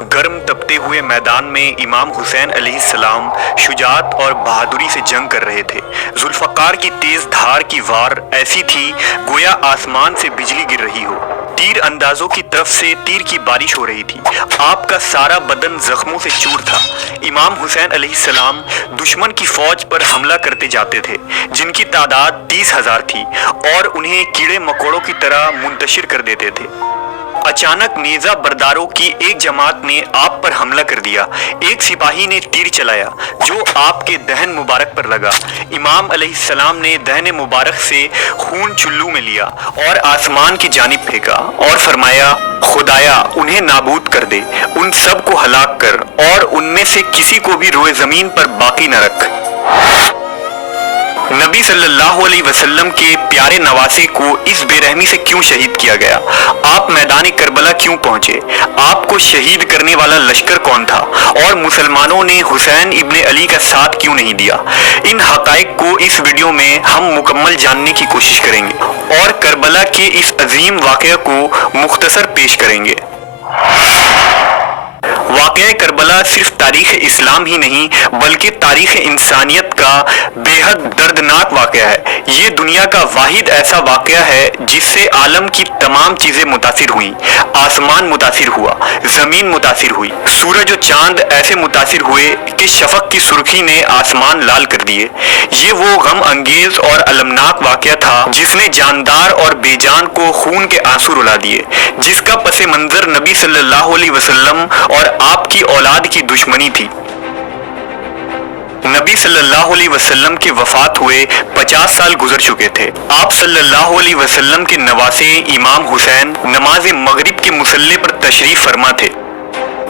गर्म तपते हुए मैदान में इमाम हुसैन अलैहिस्सलाम शुजाअत और बहादुरी से जंग कर रहे थे। जुल्फ़कार की तेज धार की वार ऐसी थी गोया आसमान से बिजली गिर रही हो। तीर अंदाजों की तरफ से तीर की बारिश हो रही थी। आपका सारा बदन जख्मों से चूर था। इमाम हुसैन अलैहिस्सलाम दुश्मन की फौज पर हमला करते जाते थे जिनकी तादाद 30,000 थी और उन्हें कीड़े मकोड़ों की तरह मुंतशिर कर देते थे। अचानक नेज़ा बरदारों की एक जमात ने आप पर हमला कर दिया। एक सिपाही ने तीर चलाया जो आपके दहन मुबारक पर लगा। इमाम अलैहिस्सलाम ने दहन मुबारक से खून चुल्लू में लिया और आसमान की जानिब फेंका और फरमाया, खुदाया उन्हें नाबूद कर दे, उन सब को हलाक कर और उनमें से किसी को भी रोए ज़मीन पर बाकी न रख। नबी सल्लल्लाहु अलैहि वसल्लम के प्यारे नवासे को इस बेरहमी से क्यों शहीद किया गया? आप मैदान करबला क्यों पहुंचे? आपको शहीद करने वाला लश्कर कौन था? और मुसलमानों ने हुसैन इब्ने अली का साथ क्यों नहीं दिया? इन हकाइक को इस वीडियो में हम मुकम्मल जानने की कोशिश करेंगे और करबला के इस अजीम वाक़या को मुख्तसर पेश करेंगे। वाक़या करबला सिर्फ तारीख़ इस्लाम ही नहीं बल्कि तारीख़ इंसानियत का बेहद दर्दनाक वाक़या है। ये दुनिया का वाहिद ऐसा वाक़या है जिससे आलम की तमाम चीज़ें मुतासिर हुई। आसमान मुतासिर हुआ, ज़मीन मुतासिर हुई, सूरज और चांद ऐसे मुतासिर हुए कि शफ़क़ की सुर्खी ने आसमान लाल कर दिए। ये वो गम अंगेज़ और अलमनाक वाक़या था जिसने जानदार और बेजान को खून के आंसू रुला दिए, जिसका पस मंज़र नबी सल्लल्लाहु अलैहि वसल्लम और आपकी औलाद की दुश्मनी थी। नबी सल्लल्लाहु अलैहि वसल्लम के वफात हुए 50 साल गुजर चुके थे। आप सल्लल्लाहु अलैहि वसल्लम के नवासे इमाम हुसैन नमाज मगरिब के मुसल्ले पर तशरीफ फरमा थे।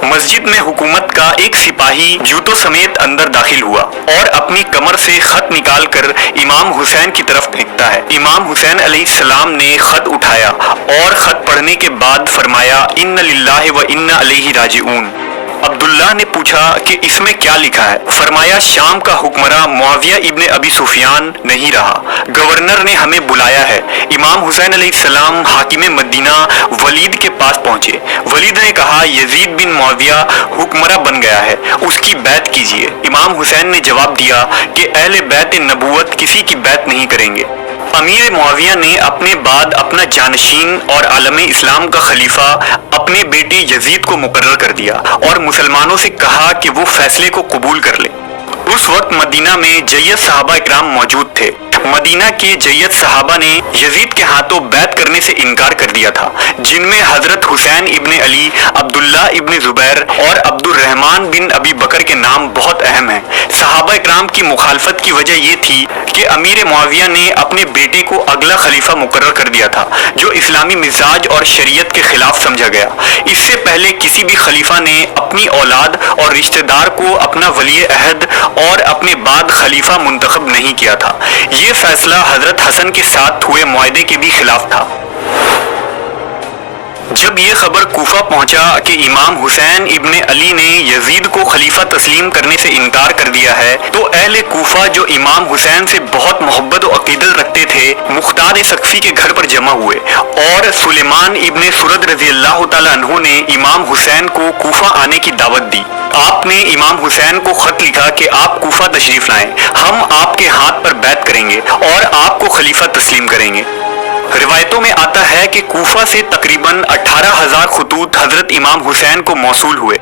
मस्जिद में हुकूमत का एक सिपाही जूतों समेत अंदर दाखिल हुआ और अपनी कमर से खत निकाल कर इमाम हुसैन की तरफ फेंकता है। इमाम हुसैन अलैहिस्सलाम ने खत उठाया और खत पढ़ने के बाद फरमाया, इन्ना लिल्लाहि व इन्ना अलैहि राजिऊन। अब्दुल्लाह ने पूछा कि इसमें क्या लिखा है? फरमाया, शाम का हुक्मरां मुआविया इब्ने अबी सुफियान नहीं रहा, गवर्नर ने हमें बुलाया है। इमाम हुसैन अलैहिस्सलाम हाकिम मदीना वलीद के पास पहुंचे। वलीद ने कहा, यजीद बिन मुआविया हुक्मरा बन गया है, उसकी बैत कीजिए। इमाम हुसैन ने जवाब दिया कि अहले बैत नबूवत किसी की बैत नहीं करेंगे। अमीर मुआविया ने अपने बाद अपना जानशीन और आलम इस्लाम का खलीफा अपने बेटे यजीद को मुकर्रर कर दिया और मुसलमानों से कहा कि वो फैसले को कबूल कर ले। उस वक्त मदीना में जय्यद सहाबा इकराम मौजूद थे। मदीना के जय्यद सहाबा ने यजीद के हाथों बैत करने से इनकार कर दिया था, जिनमें हजरत हुसैन इब्ने अली, अब्दुल्ला इब्ने जुबैर और अब्दुर्रहमान बिन अबी बकर के नाम बहुत अहम हैं। सहाबा इकराम की मुखालफत की वजह यह थी कि अमीर मुआविया ने अपने बेटे को अगला खलीफा मुकर्रर कर दिया था, जो इस्लामी मिजाज और शरीयत के खिलाफ समझा गया। इससे पहले किसी भी खलीफा ने अपनी औलाद और रिश्तेदार को अपना वली अहद और अपने बाद खलीफा मुंतखब नहीं किया था। ये फैसला हजरत हसन के साथ हुए मुआहदे के भी खिलाफ था। जब ये खबर कूफा पहुंचा कि इमाम हुसैन इब्ने अली ने यजीद को खलीफा तस्लीम करने से इनकार कर दिया है, तो अहले कूफा जो इमाम हुसैन से बहुत मोहब्बत और अकीदत रखते थे, मुख्तार सकफी के घर पर जमा हुए और सुलेमान इब्ने सुरद रजी अल्लाह तआला अन्हु ने इमाम हुसैन को कूफा आने की दावत दी। आपने इमाम हुसैन को खत लिखा कि आप कूफा तशरीफ लाएं, हम आपके हाथ पर बैत करेंगे और आपको खलीफा तस्लीम करेंगे। रिवायतों में आता है कि कूफा से तकरीबन 18,000 खतूत हजरत इमाम हुसैन को मौसूल हुए।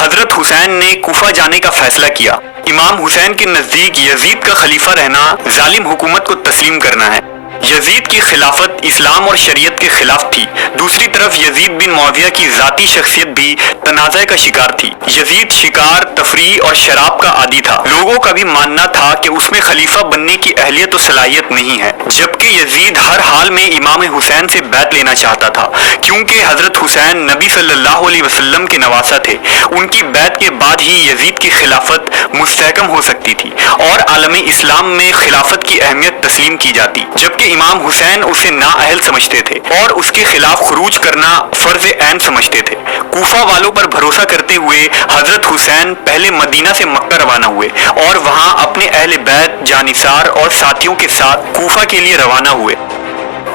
हजरत हुसैन ने कूफा जाने का फैसला किया। इमाम हुसैन के नजदीक यजीद का खलीफा रहना जालिम हुकूमत को तस्लीम करना है। यजीद की खिलाफत इस्लाम और शरीयत के खिलाफ थी। दूसरी तरफ यजीद बिन मुआविया की जाती शख्सियत भी तनाज़ा का शिकार थी। यजीद शिकार, तफरी और शराब का आदी था। लोगों का भी मानना था कि उसमें खलीफा बनने की अहलियत और सलाहियत नहीं है, जबकि यजीद हर हाल में इमाम हुसैन से बैत लेना चाहता था, क्योंकि हजरत हुसैन नबी सल्लल्लाहु अलैहि वसल्लम के नवासा थे। उनकी बैत के बाद ही यजीद की खिलाफत मुस्तहकम हो सकती थी और आलम इस्लाम में खिलाफत की अहमियत तस्लीम की जाती, जबकि इमाम हुसैन उसे नाअहल समझते थे और उसके खिलाफ खुरूज करना फर्ज ऐन समझते थे। कूफा वालों पर भरोसा करते हुए हजरत हुसैन पहले मदीना से मक्का रवाना हुए और वहां अपने अहले बैत, जानिसार और साथियों के साथ कूफा के लिए रवाना हुए।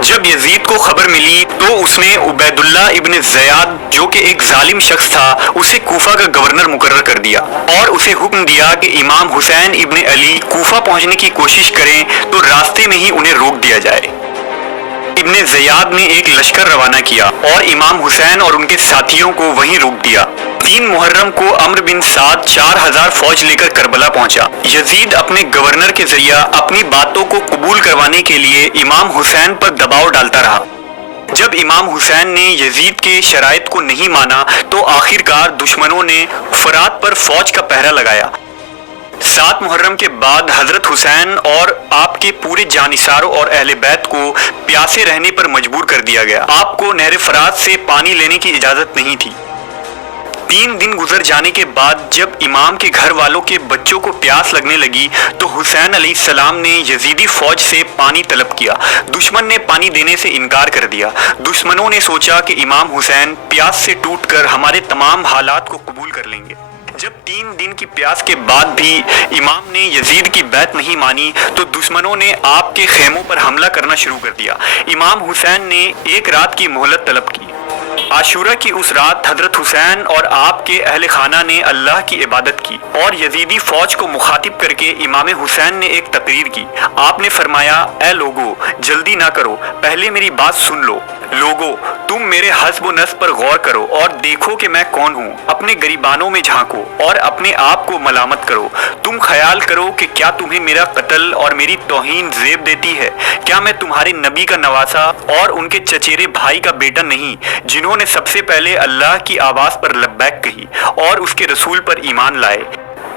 جب یزید کو خبر ملی تو اس نے عبید اللہ ابن زیاد جو کہ ایک ظالم شخص تھا اسے کوفہ کا گورنر مقرر کر دیا اور اسے حکم دیا کہ امام حسین ابن علی کوفہ پہنچنے کی کوشش کریں تو راستے میں ہی انہیں روک دیا جائے۔ ابن زیاد نے ایک لشکر روانہ کیا اور امام حسین اور ان کے ساتھیوں کو وہیں روک دیا۔ 3 محرم کو عمرو بن سعد 4000 فوج لے کر کربلا پہنچا۔ یزید اپنے گورنر کے ذریعہ اپنی باتوں کو قبول کروانے کے لیے امام حسین پر دباؤ ڈالتا رہا۔ جب امام حسین نے یزید کے شرائط کو نہیں مانا تو آخرکار دشمنوں نے فرات پر فوج کا پہرا لگایا۔ 7 محرم کے بعد حضرت حسین اور آپ کے پورے جانثاروں اور اہل بیت کو پیاسے رہنے پر مجبور کر دیا گیا۔ آپ کو نہر فرات سے پانی لینے کی اجازت نہیں تھی۔ 3 دن گزر جانے کے بعد جب امام کے گھر والوں کے بچوں کو پیاس لگنے لگی تو حسین علیہ السلام نے یزیدی فوج سے پانی طلب کیا۔ دشمن نے پانی دینے سے انکار کر دیا۔ دشمنوں نے سوچا کہ امام حسین پیاس سے ٹوٹ کر ہمارے تمام حالات کو قبول کر لیں گے۔ جب 3 دن کی پیاس کے بعد بھی امام نے یزید کی بیعت نہیں مانی تو دشمنوں نے آپ کے خیموں پر حملہ کرنا شروع کر دیا۔ امام حسین نے 1 رات کی مہلت طلب کی۔ عاشورہ کی اس رات حضرت حسین اور آپ کے اہل خانہ نے اللہ کی عبادت کی اور یزیدی فوج کو مخاطب کر کے امام حسین نے ایک تقریر کی۔ آپ نے فرمایا، اے لوگو جلدی نہ کرو، پہلے میری بات سن لو۔ لوگو تم میرے حسب و نسب پر غور کرو اور دیکھو کہ میں کون ہوں۔ اپنے گریبانوں میں جھانکو اور اپنے آپ کو ملامت کرو۔ تم خیال کرو کہ کیا تمہیں میرا قتل اور میری توہین زیب دیتی ہے؟ کیا میں تمہارے نبی کا نواسا اور ان کے چچیرے بھائی کا بیٹا نہیں جنہوں نے سب سے پہلے اللہ کی آواز پر لبیک کہی اور اس کے رسول پر ایمان لائے؟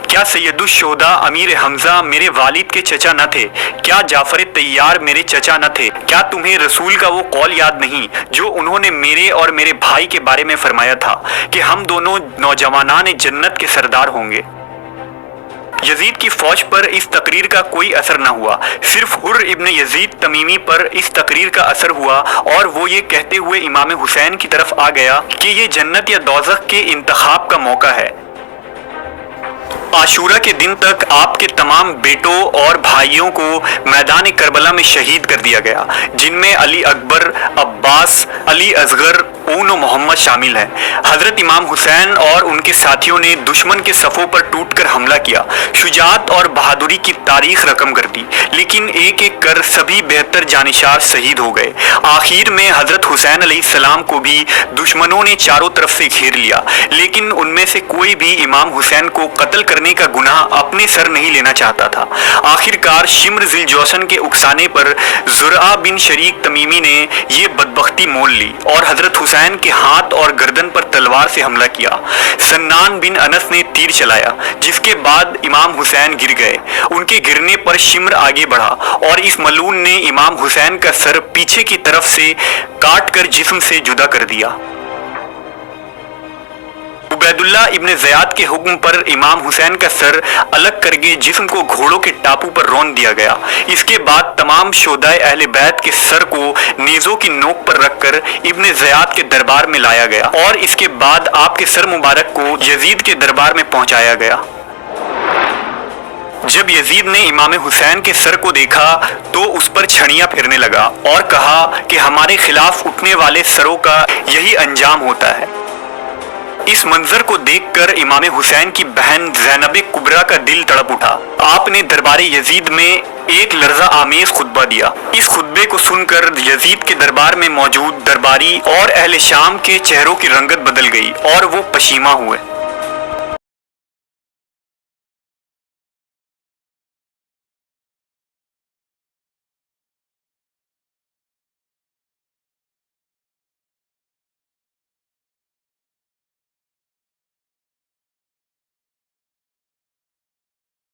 کیا سید الشہداء امیر حمزہ میرے والد کے چچا نہ تھے؟ کیا جعفر طیار میرے چچا نہ تھے؟ کیا تمہیں رسول کا وہ قول یاد نہیں جو انہوں نے میرے اور میرے بھائی کے بارے میں فرمایا تھا کہ ہم دونوں نوجوانان جنت کے سردار ہوں گے؟ یزید کی فوج پر اس تقریر کا کوئی اثر نہ ہوا، صرف حر ابن یزید تمیمی پر اس تقریر کا اثر ہوا اور وہ یہ کہتے ہوئے امام حسین کی طرف آ گیا کہ یہ جنت یا دوزخ کے انتخاب کا موقع ہے۔ عاشورہ کے دن تک آپ کے تمام بیٹوں اور بھائیوں کو میدان کربلا میں شہید کر دیا گیا، جن میں علی اکبر، عباس، علی اصغر، اون و محمد شامل ہیں۔ حضرت امام حسین اور ان کے ساتھیوں نے دشمن کے صفوں پر ٹوٹ کر حملہ کیا، شجاعت اور بہادری کی تاریخ رقم کر دی، لیکن ایک ایک کر سبھی 72 جانشار شہید ہو گئے۔ آخر میں حضرت حسین علیہ السلام کو بھی دشمنوں نے چاروں طرف سے گھیر لیا، لیکن ان میں سے کوئی بھی امام حسین کو قتل کرنے کا گناہ اپنے سر نہیں لینا چاہتا تھا۔ آخرکار شمر ذی الجوشن کے اکسانے پر زرعہ بن شریک تمیمی نے یہ بدبختی مول لی اور حضرت حسین کے ہاتھ اور گردن پر تلوار سے حملہ کیا۔ سنان بن انس نے تیر چلایا، جس کے بعد امام حسین گر گئے۔ ان کے گرنے پر شمر آگے بڑھا اور اس ملعون نے امام حسین کا سر پیچھے کی طرف سے کاٹ کر جسم سے جدا کر دیا۔ عبید اللہ ابن زیاد کے حکم پر امام حسین کا سر الگ کر کے جسم کو گھوڑوں کے ٹاپو پر رون دیا گیا۔ اس کے بعد تمام شہداء اہل بیت کے سر کو نیزوں کی نوک پر رکھ کر ابن زیاد کے دربار میں لایا گیا اور اس کے بعد آپ کے سر مبارک کو یزید کے دربار میں پہنچایا گیا۔ جب یزید نے امام حسین کے سر کو دیکھا تو اس پر چھڑیاں پھیرنے لگا اور کہا کہ ہمارے خلاف اٹھنے والے سروں کا یہی انجام ہوتا ہے۔ اس منظر کو دیکھ کر امام حسین کی بہن زینب کبریٰ کا دل تڑپ اٹھا۔ آپ نے دربار یزید میں ایک لرزہ آمیز خطبہ دیا۔ اس خطبے کو سن کر یزید کے دربار میں موجود درباری اور اہل شام کے چہروں کی رنگت بدل گئی اور وہ پشیماں ہوئے۔